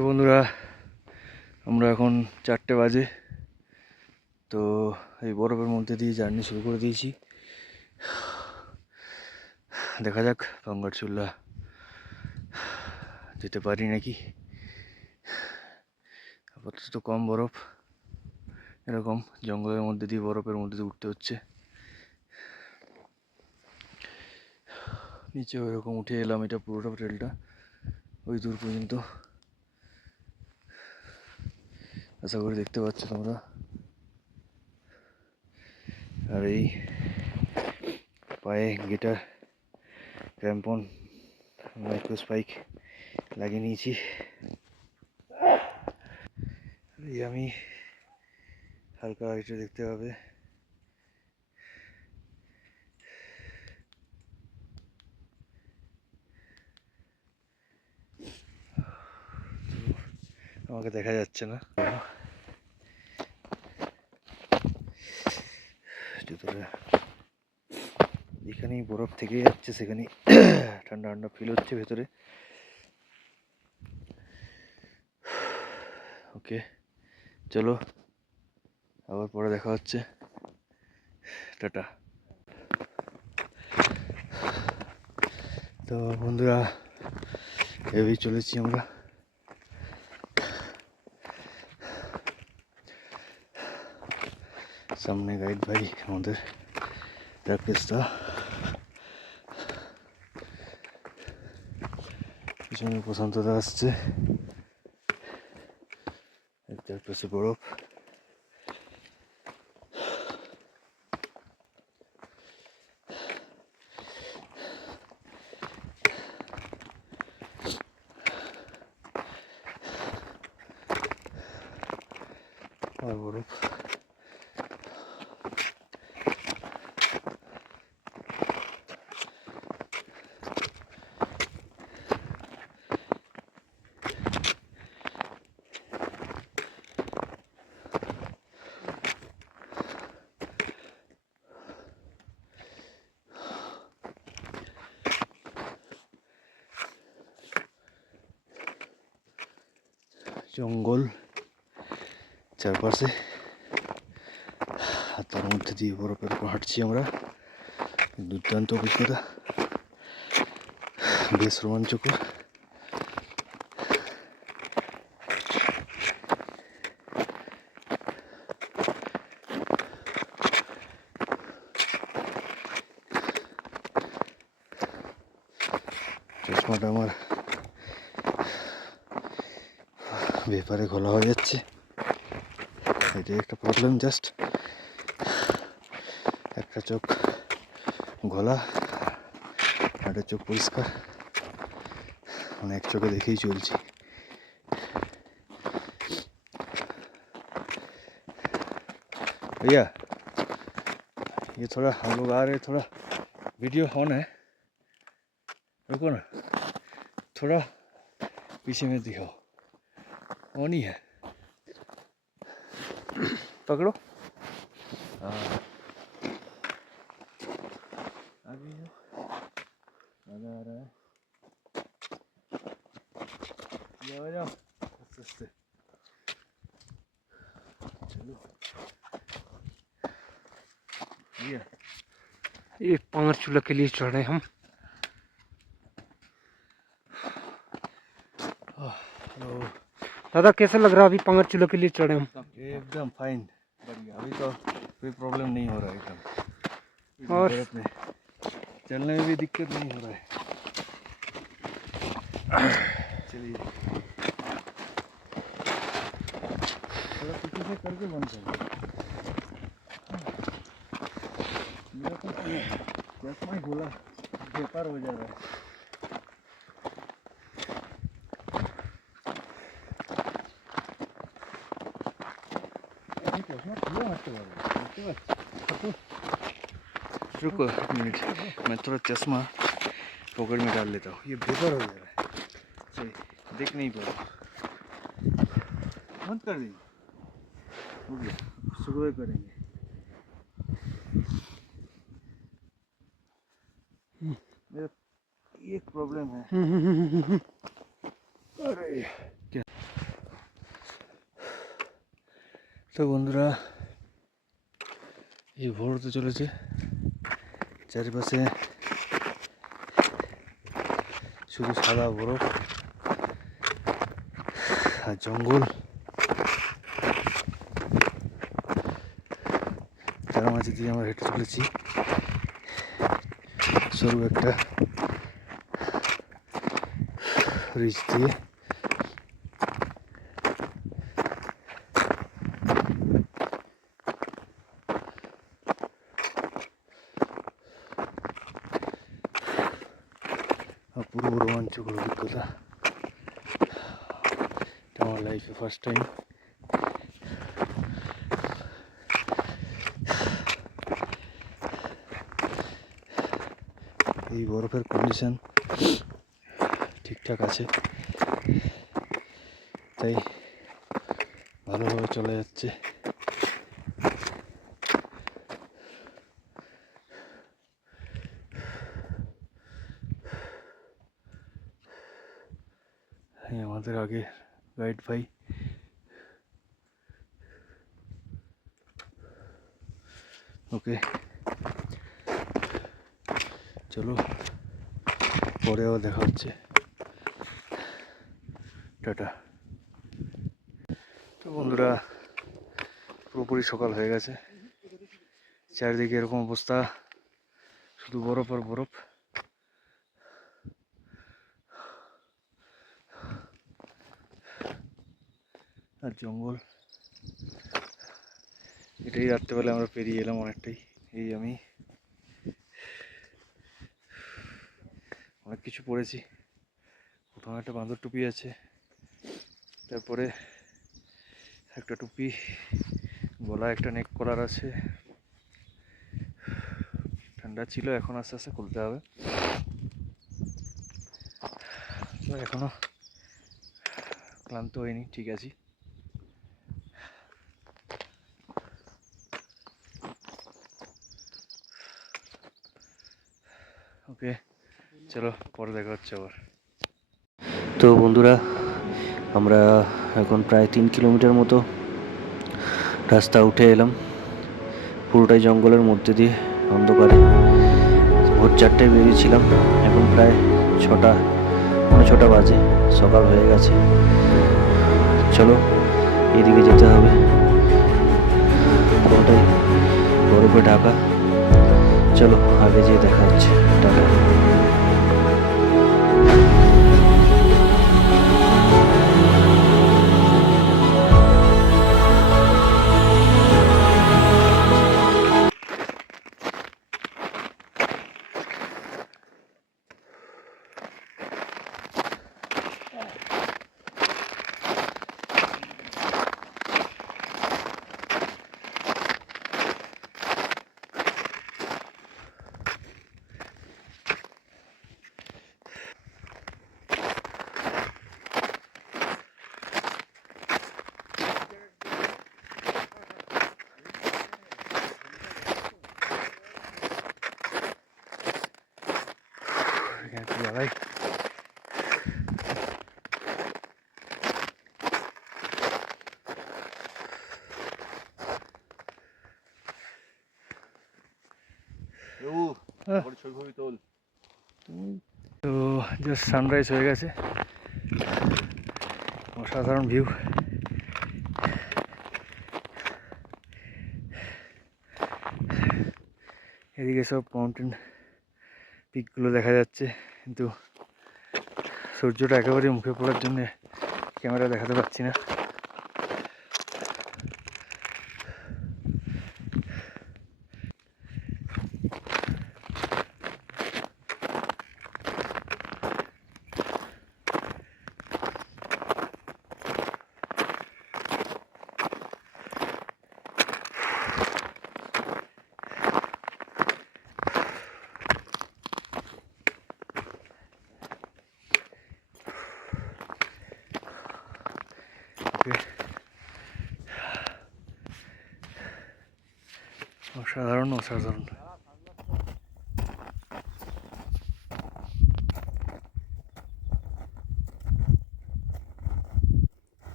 তো বন্ধুরা, আমরা এখন 4টে বাজে। তো এই বরফের মধ্যে দিয়ে জার্নি শুরু করে দিয়েছি। দেখা যাক পাঙ্গারচুল্লা যেতে পারি নাকি। আপাতত কম বরফ, এরকম জঙ্গলের মধ্যে দিয়ে বরফের মধ্যে দিয়ে উঠতে হচ্ছে। নিচেও এরকম উঠে এলাম, এটা পুরোটা ট্রেলটা ওই দূর পর্যন্ত। আশা করি দেখতে পাচ্ছ তোমরা। আর এই পায়ে গিটার, ক্র্যাম্পন, মাইক্রো স্পাইক লাগিয়ে নিয়েছি। এই আমি হালকা এটা দেখতে পাবে। আমাকে দেখা যাচ্ছে না, যেখানেই বরফ থেকে যাচ্ছে সেখানেই ঠান্ডা ঠান্ডা ফিল হচ্ছে ভেতরে। ওকে, চলো আবার পরে দেখা হচ্ছে। টাটা। তো বন্ধুরা, এভাবেই চলেছি আমরা। সামনে গাইড ভাই আমাদের রাকেশদা, পিছনে প্রশান্তদা আসছে, তার পাশে বরফ। আর বরফ। জঙ্গল চারপাশে, আর তার মধ্যে দিয়ে বরফের উপর হাঁটছি আমরা। দুর্দান্ত অভিজ্ঞতা, বেশ রোমাঞ্চকর। চশমাটা আমার ব্যাপারে ঘোলা হয়ে যাচ্ছে, এটাই একটা প্রবলেম। জাস্ট একটা চোখ ঘোলা, একটা চোখ পরিষ্কার, মানে এক চোখে দেখেই চলছি। भैया ये थोड़ा हम लोग आ रहे, थोड़ा वीडियो ऑन है, रुको ना, थोड़ा पीछे में दिखाओ, ऑन ही है, पकड़ो। हाँ अभी मजा आ रहा है, जाओ जाओ आस्ते आस्ते। चलो ये पांगरचूला के लिए चढ़ रहे हम। दादा कैसा लग रहा है अभी पांगरचूला के लिए चढ़े हम? एकदम फाइन, बढ़िया। अभी तो कोई प्रॉब्लम नहीं हो रहा है एकदम, और में चलने में भी दिक्कत नहीं हो रहा है। चलिए थोड़ा पीछे से करके बंद कर, मेरा तो चश्मा ही खोला, बेकार हो जा रहा है। रुको एक मिनट, मैं थोड़ा चश्मा पॉकेट में डाल लेता हूँ, ये बेकार हो जा रहा है, सही देख नहीं पा रहा। बंद कर दीजिए, हो गया, शुरू करेंगे। मेरा एक प्रॉब्लम है, अरे তো বন্ধুরা, এই ভোর হতে চলেছে, চারিপাশে শুধু সাদা বরফ আর জঙ্গল, তার মাঝে দিয়ে আমরা হেঁটে চলেছি সরু একটা রিচ দিয়ে। অপূর্ব রোমাঞ্চকর অভিজ্ঞতা, এটা আমার লাইফে ফার্স্ট টাইম। এই বরফের কন্ডিশন ঠিকঠাক আছে, তাই ভালোভাবে চলে যাচ্ছে। আমাদের আগে গাইড ভাই, ওকে চলো পরে আবার দেখা হচ্ছে, টাটা। তো বন্ধুরা, পুরোপুরি সকাল হয়ে গেছে, চারিদিকে এরকম অবস্থা, শুধু বরফ আর বরফ। আর জঙ্গল, এটাই রাত্রেবেলা আমরা পেরিয়ে এলাম অনেকটাই। এই আমি অনেক কিছু পড়েছি, প্রথমে একটা বাঁদর টুপি আছে, তারপরে একটা টুপি, গলায় একটা নেক কলার আছে। ঠান্ডা ছিল, এখন আস্তে আস্তে খুলতে হবে, এখনো ক্লান্ত হয়নি, ঠিক আছে। ওকে চলো পরে দেখা হচ্ছে আবার। তো বন্ধুরা, আমরা এখন প্রায় 3 কিলোমিটার মতো রাস্তা উঠে এলাম, পুরোটাই জঙ্গলের মধ্যে দিয়ে, অন্ধকারে। ভোর 4টায় বেরিয়েছিলাম, এখন প্রায় 6টা, পৌনে 6টা বাজে, সকাল হয়ে গেছে। চলো এদিকে যেতে হবে, পুরোটাই বরফে ঢাকা। চলো আগে যেয়ে দেখা হচ্ছে, টাটা। ভাই তো জাস্ট সানরাইজ হয়ে গেছে, অসাধারণ ভিউ। এদিকে সব মাউন্টেন পিকগুলো দেখা যাচ্ছে, কিন্তু সূর্যটা একেবারেই মুখে পড়ার জন্য ক্যামেরা দেখাতে পারছি না। অসাধারণ অসাধারণ।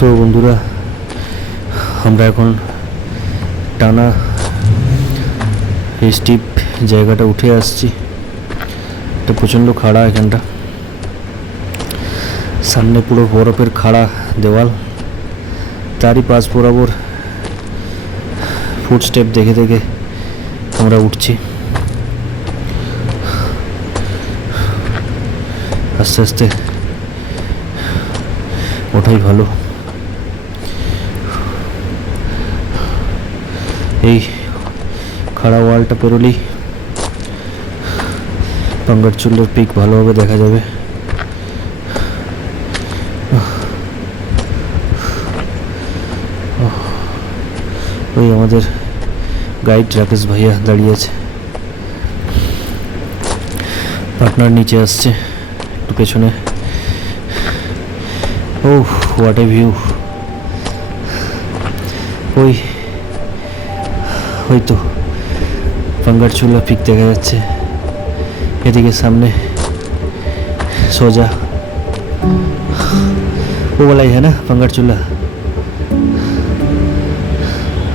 তো বন্ধুরা আমরা এখন টানা এই স্টিপ জায়গাটা উঠে আসছি। এটা প্রচণ্ড খাড়া, এখানটা সামনে পুরো বরফের খাড়া দেওয়াল, তারই পাশ বরাবর ফুট স্টেপ দেখে দেখে আমরা উঠছি। আস্তে আস্তে ওঠাই ভালো। এই খাড়া ওয়ালটা পেরোলেই পাঙ্গারচুলের পিক ভালোভাবে দেখা যাবে। ওই আমাদের গাইড রাকেশ ভাইয়া দাঁড়িয়ে আছে, পার্টনার নিচে আসছে একটু পেছনে। ও হোয়াট এ ভিউ! ওই তো পাঙ্গারচুলা পিক দেখা যাচ্ছে। এদিকে সামনে सोजा वो वाला ही है ना पंगारचूला?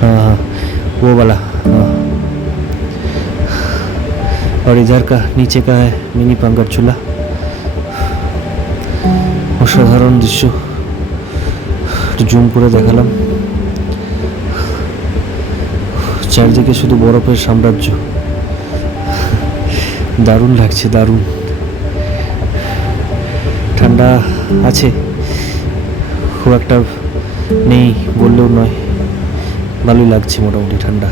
हाँ हाँ वो वाला, हाँ। और इधर का नीचे का है मिनी पंगारचूला। অসাধারণ দৃশ্য, একটু জুম করে দেখালাম। চারদিকে শুধু বরফের সাম্রাজ্য, দারুণ লাগছে, দারুণ। ঠান্ডা আছে, খুব একটা নেই বললেও নয়, ভালোই লাগছে মোটামুটি ঠান্ডা।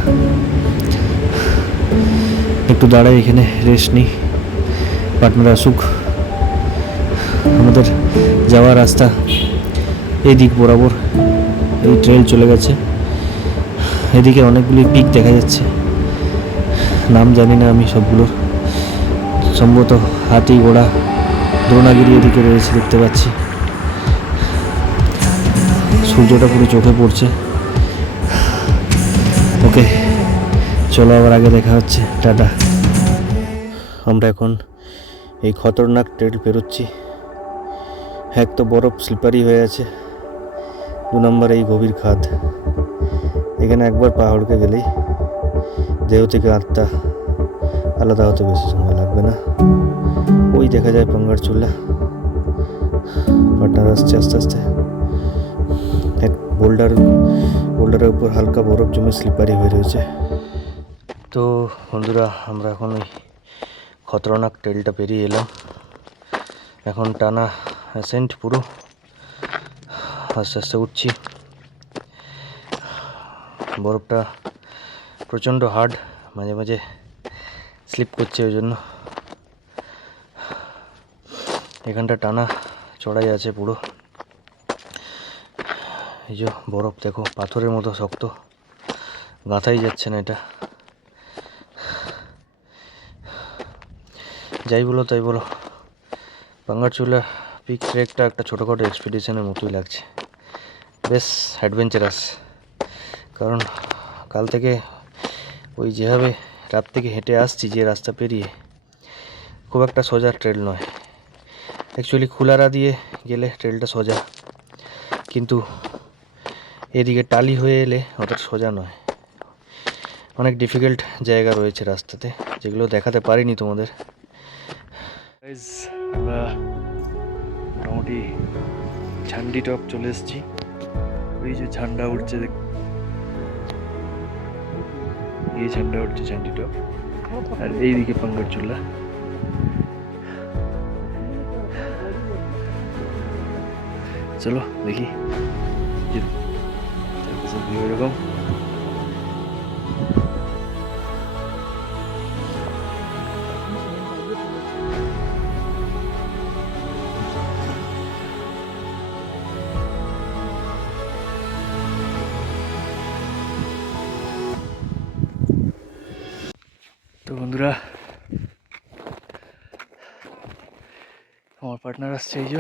একটু দাঁড়াই এখানে, রেস্ট নিই, পার্টনার আসুক। আমাদের যাওয়ার রাস্তা এই দিক বরাবর, এই ট্রেল চলে গেছে। এদিকে অনেকগুলি পিক দেখা যাচ্ছে, নাম জানি না আমি সবগুলোর। সম্ভবত হাতি ঘোড়া দ্রোণাগিরি এদিকে রয়েছে, দেখতে পাচ্ছি। সূর্যটা পুরো চোখে পড়ছে। ওকে চলো, আবার আগে দেখা হচ্ছে, টাটা। আমরা এখন এই খতরনাক ট্রেল পেরোচ্ছি। এক তো বরফ স্লিপারি হয়ে আছে, 2 নম্বর এই গভীর খাদ। এখানে একবার পাহাড়কে গেলেই দেহ থেকে আত্মা আলাদা হতে বেশি সময় লাগবে না। ওই দেখা যায় পাঙ্গারচুলা, পার্টনার আসছে আস্তে আস্তে। এক বোল্ডারের উপর হালকা বরফ জমে স্লিপারি হয়ে রয়েছে। তো বন্ধুরা আমরা এখন ওই খতরনাক ট্রেলটা পেরিয়ে এলাম। এখন টানা অ্যাসেন্ট, পুরো আস্তে আস্তে উঠছি। বরফটা প্রচণ্ড হার্ড, মাঝে মাঝে স্লিপ করছে, ওই জন্য এখানটা টানা চড়াই আছে পুরো। এই যে বরফ দেখো, পাথরের মতো শক্ত, গাঁথাই যাচ্ছে না এটা। যাই বলো তাই বলো, পাঙ্গারচুলা পিক ট্রেকটা একটা ছোটোখাটো এক্সপিডিশনের মতোই লাগছে, বেশ অ্যাডভেঞ্চারাস। কারণ কাল থেকে ওই যেভাবে রাত থেকে হেঁটে আসছি, যে রাস্তা পেরিয়ে, খুব একটা সোজা ট্রেল নয়। অ্যাকচুয়ালি খুলারা দিয়ে গেলে ট্রেলটা সোজা, কিন্তু এদিকে টালি হয়ে এলে অতটা সোজা নয়। অনেক ডিফিকাল্ট জায়গা রয়েছে রাস্তাতে, যেগুলো দেখাতে পারিনি তোমাদের। আমরা মোটামুটি ঝান্ডি টপ চলে এসেছি। ওই যে ঝান্ডা উঠছে, এই ঝান্ডা উঠছে ঝান্ডি টপ, আর এইদিকে পাঙ্গারচুলা। চলো দেখি এরকম। তো বন্ধুরা, আমার পার্টনার আসছে, এই যে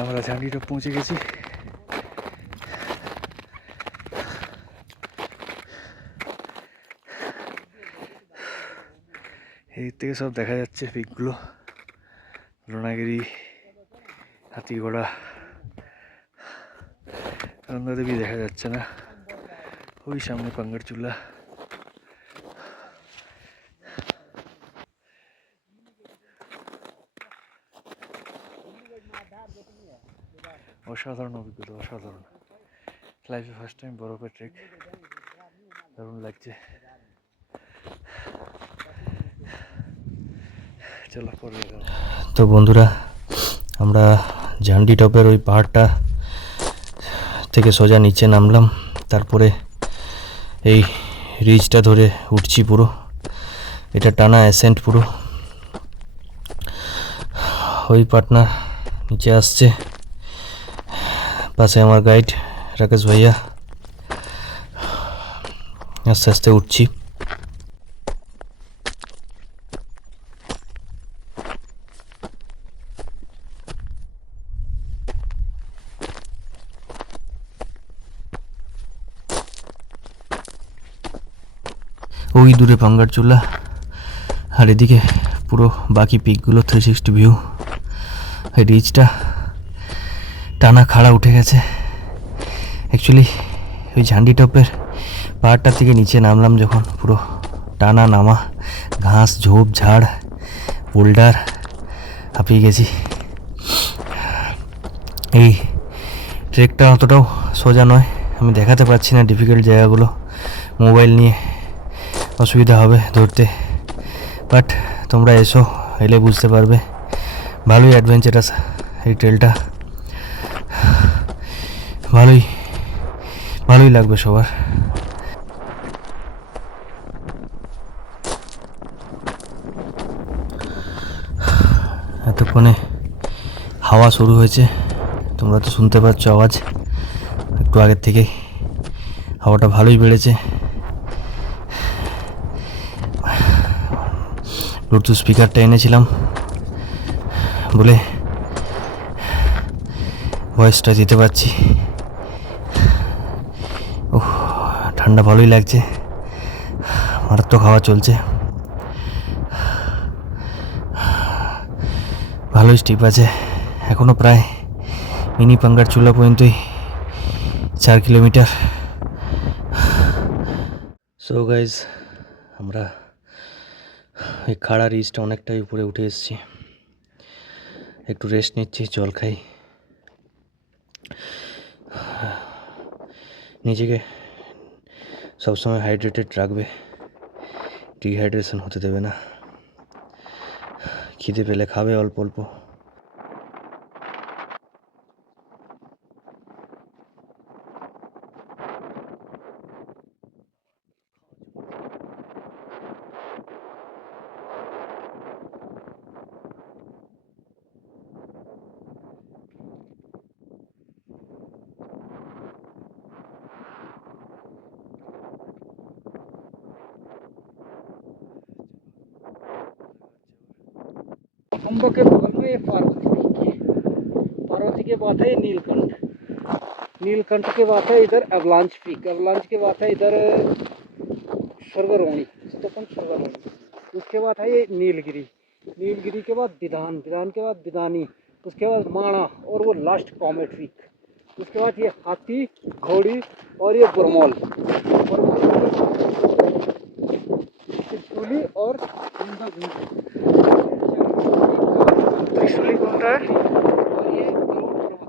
আমরা ঝান্ডিটা পৌঁছে গেছি। এই থেকে সব দেখা যাচ্ছে পিকগুলো, দ্রোণাগিরি, হাতি ঘোড়া নন্দা দেবী দেখা যাচ্ছে না, ওই সামনে পাঙ্গারচুলা। অসাধারণ অভিজ্ঞতা, অসাধারণ। লাইফে ফার্স্ট টাইম বরফে ট্রেক, দারুণ লাগছে। চলো পরে দেখা হবে। তো বন্ধুরা, আমরা ঝান্ডি টপের ওই পাহাড়টা থেকে সোজা নিচে নামলাম, তারপরে এই রিজটা ধরে উঠছি পুরো। এটা টানা অ্যাসেন্ট পুরো। ওই পার্টনার নিচে আসছে, পাশে আমার গাইড রাকেশ ভাইয়া। আস্তে আস্তে উঠছি। ওই দূরে পাঙ্গারচুলা, আর এদিকে পুরো বাকি পিকগুলো 360 ভিউ। এই রিচটা টানা খাড়া উঠে গেছে। অ্যাকচুয়ালি ওই ঝান্ডি টপের পাহাড়টা থেকে নিচে নামলাম যখন, পুরো টানা নামা, ঘাস ঝোপ ঝাড় বোল্ডার, হাঁপিয়ে গেছি। এই ট্রেকটা অতটাও সোজা নয়, আমি দেখাতে পারছি না ডিফিকাল্ট জায়গাগুলো, মোবাইল নিয়ে অসুবিধা হবে ধরতে, বাট তোমরা এসো, এলে বুঝতে পারবে। ভালোই অ্যাডভেঞ্চারাস এই ট্রেলটা, ভালোই লাগবে সবার। এতক্ষণে হাওয়া শুরু হয়েছে, তোমরা তো শুনতে পাচ্ছ আওয়াজ একটু আগের থেকেই। হাওয়াটা ভালোই বেড়েছে। ব্লুটুথ স্পিকারটা এনেছিলাম বলে ভয়েসটা দিতে পারছি। ও ঠান্ডা ভালোই লাগছে, মারাত্মক হাওয়া চলছে, ভালোই স্টিপ আছে। এখনও প্রায় মিনি পাঙ্গারচুলা পর্যন্তই 4 কিলোমিটার। সো গাইজ, আমরা এই খাড়া রিজটা অনেকটাই উপরে উঠে এসেছি, একটু রেস্ট নিচ্ছি, জল খাই। নিজেকে সবসময় হাইড্রেটেড রাখবে, ডিহাইড্রেশন হতে দেবে না। খিদে পেলে খাবে অল্প অল্প। खम्बों के बगल में ये पार्वती पीक है। पार्वती के बाद है नीलकंठ, नीलकंठ के बाद है इधर अवलांच पीक, अवलांच के बाद है इधर स्वर्गरोणी, उसके बाद है ये नीलगिरी, नीलगिरी के बाद बिधान, बिधान के बाद बिदानी, उसके बाद माणा, और वो लास्ट कॉमेट पीक। उसके बाद ये हाथी, घोड़ी और ये बुरमौल, त्रिशूली और त्रिशूली घूमता है, और ये गरुड़ पर्वत,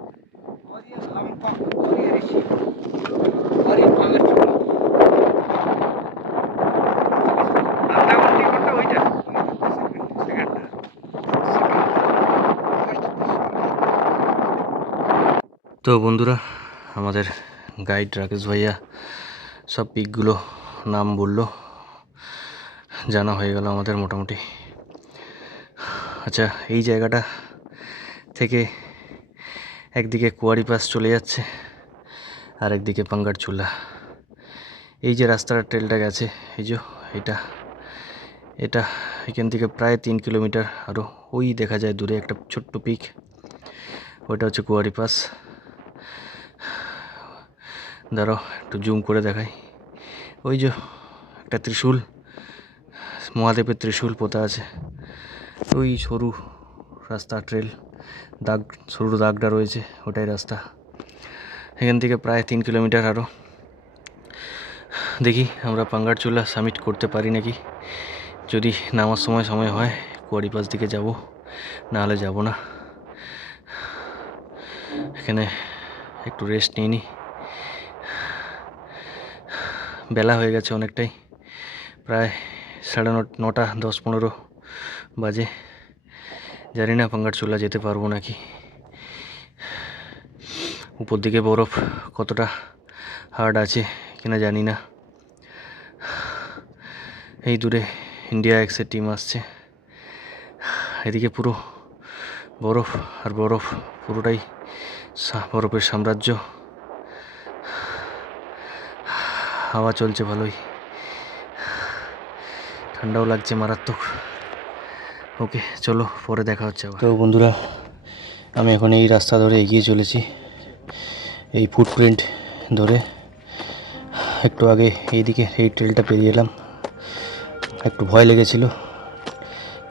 और ये लंका, और ये ऋषि, और ये पांगरचूला। তো বন্ধুরা, আমাদের গাইড রাকেশ ভাইয়া সব পিকগুলো নাম বললো, জানা হয়ে গেল আমাদের মোটামুটি। আচ্ছা, এই জায়গাটা থেকে একদিকে কুয়ারি পাস চলে যাচ্ছে, আর একদিকে পাঙ্গারচুলা। এই যে রাস্তাটা ট্রেলটা গেছে, এই যে এটা এখান থেকে প্রায় 3 কিলোমিটার। আরও ওই দেখা যায় দূরে একটা ছোট্ট পিক, ওইটা হচ্ছে কুয়ারি পাস। দাঁড়াও একটু জুম করে দেখাই। ওই যে একটা ত্রিশূল, মহাদেবের ত্রিশূল পোতা আছে। ওই সরু রাস্তা, ট্রেল, দাগ, সরু দাগটা রয়েছে, ওটাই রাস্তা। এখান থেকে প্রায় 3 কিলোমিটার আরও। দেখি আমরা পাঙ্গারচুলা সামিট করতে পারি নাকি। যদি নামার সময় হয় কুয়ারি পাস দিকে যাব, নাহলে যাব না। এখানে একটু রেস্ট নিয়ে নিই। বেলা হয়ে গেছে অনেকটাই, প্রায় 9:30 10-15 বাজে। জানি না পাঙ্গারচুলা যেতে পারবো নাকি। উপর দিকে বরফ কতটা হার্ড আছে কিনা জানি না। এই দূরে ইন্ডিয়া এক্সের টিম আসছে। এদিকে পুরো বরফ আর বরফ, পুরোটাই বরফের সাম্রাজ্য। হাওয়া চলছে ভালোই, ঠান্ডাও লাগছে মারাত্মক। ওকে চলো, পরে দেখা হচ্ছে আবার। তো বন্ধুরা, আমি এখন এই রাস্তা ধরে এগিয়ে চলেছি, এই ফুটপ্রিন্ট ধরে। একটু আগে এইদিকে এই ট্রেলটা পেরিয়ে এলাম। একটু ভয় লেগেছিল,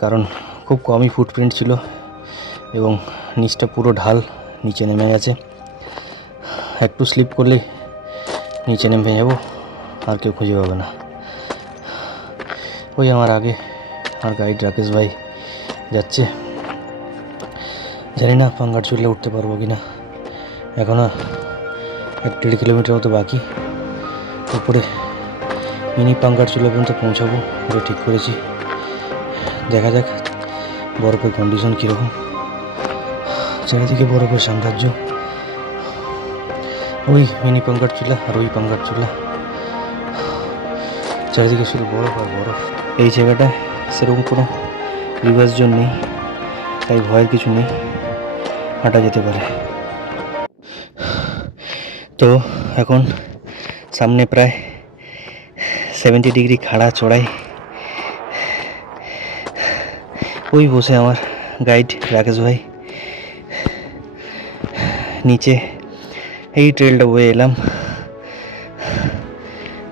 কারণ খুব কমই ফুটপ্রিন্ট ছিল এবং নিচটা পুরো ঢাল, নিচে নেমে গেছে। একটু স্লিপ করলেই নিচে নেমে যাব, আর কেউ খুঁজে পাবে না। ওই আমার আগে আর গাইড রাকেশ ভাই যাচ্ছে। জানি না পাঙ্গারচুলা উঠতে পারবো কি না। এখনও 1-1.5 কিলোমিটার মতো বাকি। উপরে মিনি পাঙ্গারচুলা পর্যন্ত পৌঁছাবো বলে ঠিক করেছি। দেখা যাক বরফের কন্ডিশন কীরকম। চারিদিকে বরফের সাম্রাজ্য। ওই মিনি পাঙ্গারচুলা আর ওই পাঙ্গারচুলা, চারিদিকে শুধু বরফ আর বরফ। এই জায়গাটায় সেরকম কোনো রিভার্স জোন নেই, তাই ভয়ের কিছু নেই, হাঁটা যেতে পারে। তো এখন সামনে প্রায় 70 ডিগ্রি খাড়া চড়াই। ওই বসে আমার গাইড রাকেশ ভাই। নিচে এই ট্রেলটা বয়ে এলাম।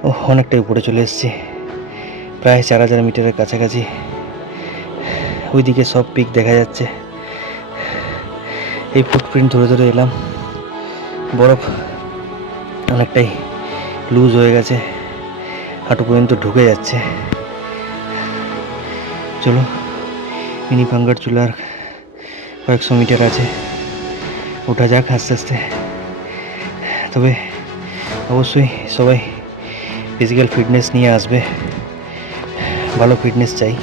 ও অনেকটাই উপরে চলে এসেছি, প্রায় 4000 মিটারের কাছাকাছি। ওইদিকে সব পিক দেখা যাচ্ছে। এই ফুটপ্রিন্ট ধরে ধরে এলাম। বরফ অনেকটাই লুজ হয়ে গেছে, হাঁটু পর্যন্ত ঢুকে যাচ্ছে। চলো, মিনি পাঙ্গারচুলার কয়েকশো মিটার আছে, ওঠা যাক আস্তে আস্তে। তবে অবশ্যই সবাই ফিজিক্যাল ফিটনেস নিয়ে আসবে, ভালো ফিটনেস চাই,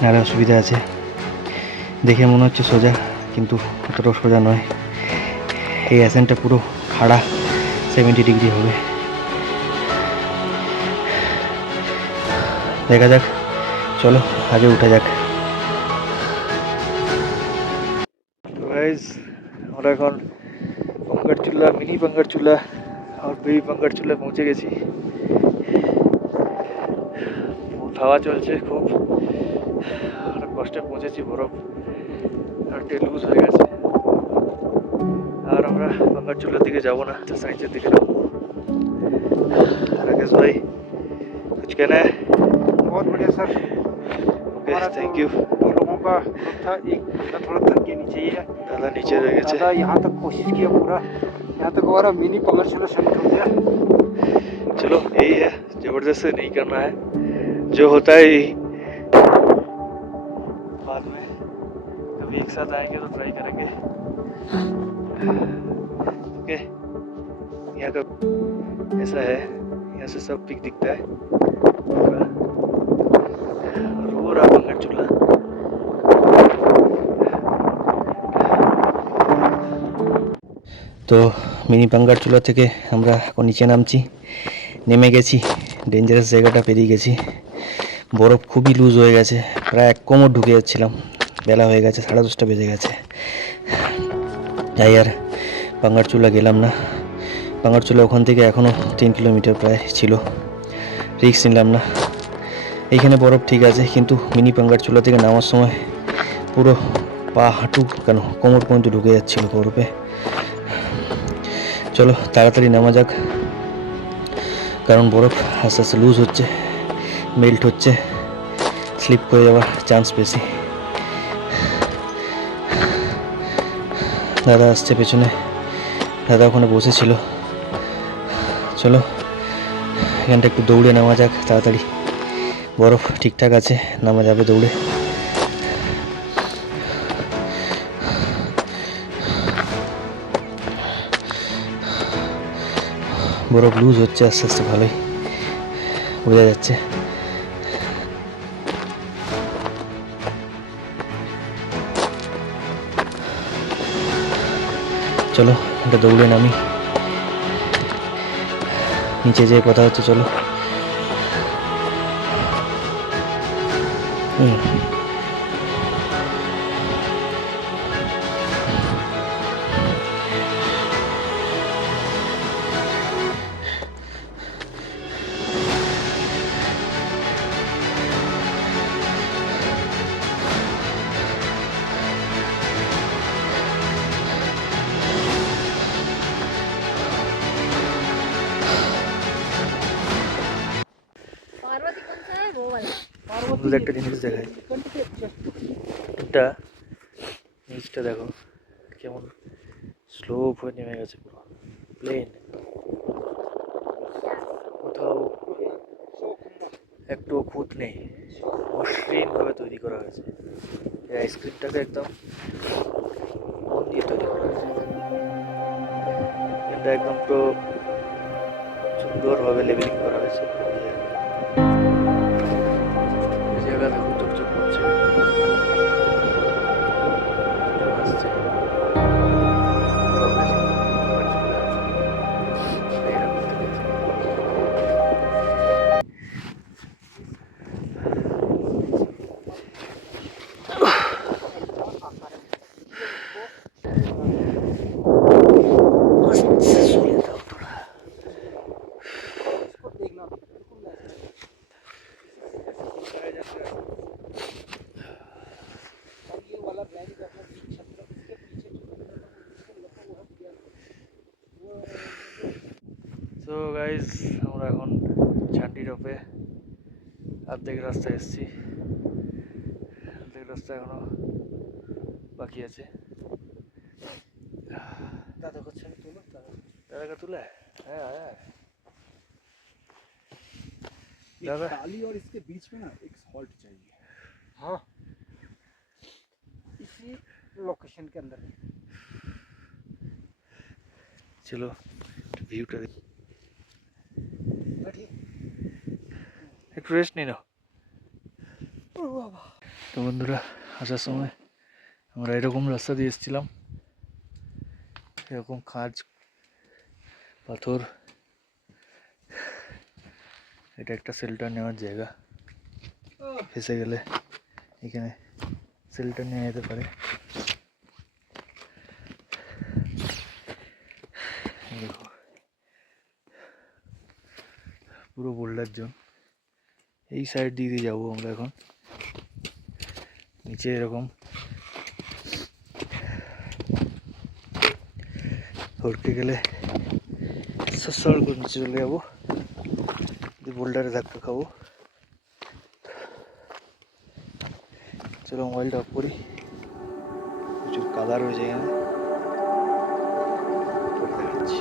নাহলে অসুবিধা আছে। দেখে মনে হচ্ছে সোজা, কিন্তু অতটাও সোজা নয়। এই অ্যাসেন্টটা পুরো খাড়া, 70 ডিগ্রি হবে। দেখা যাক, চলো আগে উঠা যাক। গাইস, আমরা এখন পাঙ্গারচুলা, মিনি পাঙ্গারচুলা আর বেবি পাঙ্গারচুলা পৌঁছে গেছি। হাওয়া চলছে খুব, অনেক কষ্টে পৌঁছেছি। বরফ আর লুজ হয়ে গেছে। আর আমরা পাঙ্গারচুলার দিকে যাবো না, সাইডের দিকে যাবো। राकेश भाई कुछ कहना है? बहुत बढ़िया सर। Okay, thank you. दो लोगों का ग्रुप था, एक थोड़ा थक के नीचे ही है, दादा नीचे रह गए। दादा यहाँ तक कोशिश किया पूरा, यहाँ तक हमारा मिनी पांगारचूला शामिल हो गया। चलो यही है, जबरदस्त नहीं करना है, जो होता है यही। बाद में कभी एक साथ आएंगे तो ट्राई करेंगे। ओके, यहाँ का ऐसा है, यहाँ से सब पिक दिखता है। रो रहा पांगारचूला। তো মিনি পাঙ্গারচুলা থেকে আমরা এখন নিচে নামছি। নেমে গেছি, ডেঞ্জারাস জায়গাটা পেরিয়ে গেছি। বরফ খুবই লুজ হয়ে গেছে, প্রায় 1 কোমর ঢুকে যাচ্ছিলাম। বেলা হয়ে গেছে, 10:30 বেজে গেছে। তাই আর পাঙ্গারচুলা গেলাম না। পাঙ্গারচুলা ওখান থেকে এখনও 3 কিলোমিটার প্রায় ছিল, রিস্ক নিলাম না। এইখানে বরফ ঠিক আছে, কিন্তু মিনি পাঙ্গারচুলা থেকে নামার সময় পুরো পা, হাঁটু কেন কোমর পর্যন্ত ঢুকে যাচ্ছিল বরফে। চলো তাড়াতাড়ি নামা যাক, কারণ বরফ আস্তে আস্তে লুজ হচ্ছে, মেল্ট হচ্ছে, স্লিপ করে যাওয়ার চান্স বেশি। দাদা আসছে পেছনে, দাদা ওখানে বসেছিল। চলো এখানটা একটু দৌড়ে নামা যাক তাড়াতাড়ি, বরফ ঠিকঠাক আছে, নামা যাবে দৌড়ে। বরফ লুজ হচ্ছে আস্তে আস্তে, ভালোই বোঝা যাচ্ছে। চলো এটা দৌড়ে নামি, নিচে যেয়ে কথা হচ্ছে। চলো पार्वती कौन सा है वो वाला? বন্ধুদের একটা জিনিস দেখাই, এটা নিচটা দেখো কেমন স্লোপ হয়ে নেমে গেছে, পুরো প্লেন, কোথাও একটু খুঁত নেই, মসৃণ ভাবে তৈরি করা হয়েছে। এই আইসক্রিমটাকে একদম মন দিয়ে তৈরি করা হয়েছে, এটা একদম পুরো সুন্দরভাবে লেবেলিং করা হয়েছে। এই জায়গা দেখো চকচক করছে, আসছে তো গাইজ আমরা এখন ঝান্ডি রপে অর্ধেক রাস্তায় এসেছি, অর্ধেক রাস্তা এখনো বাকি আছে। दादा को छन तुलो দাদাকে তুলে, হ্যাঁ হ্যাঁ ये दादा। टाली और इसके बीच में ना एक हॉल्ट चाहिए। हाँ इसी लोकेशन के अंदर চলো ভিউটা बैठिए। একটু রেস্ট নিয়ে নাও। তো বন্ধুরা আসার সময় আমরা এরকম রাস্তা দিয়ে এসেছিলাম, এরকম খাঁজ পাথর, এটা একটা শেল্টার নেওয়ার জায়গা, ফেসে গেলে এখানে শেল্টার নেওয়া যেতে পারে। দেখো পুরো বোল্ডার জোন, এই সাইড দিয়ে যাবো আমরা এখন। নিচে এরকম হড়কে গেলে সসল করে নিচে চলে যাবো, বোল্ডারে ধাক্কা খাবো। চলো মোবাইলটা অফ করি, প্রচুর কাদা রয়েছে এখানে, পরে দেখাচ্ছি।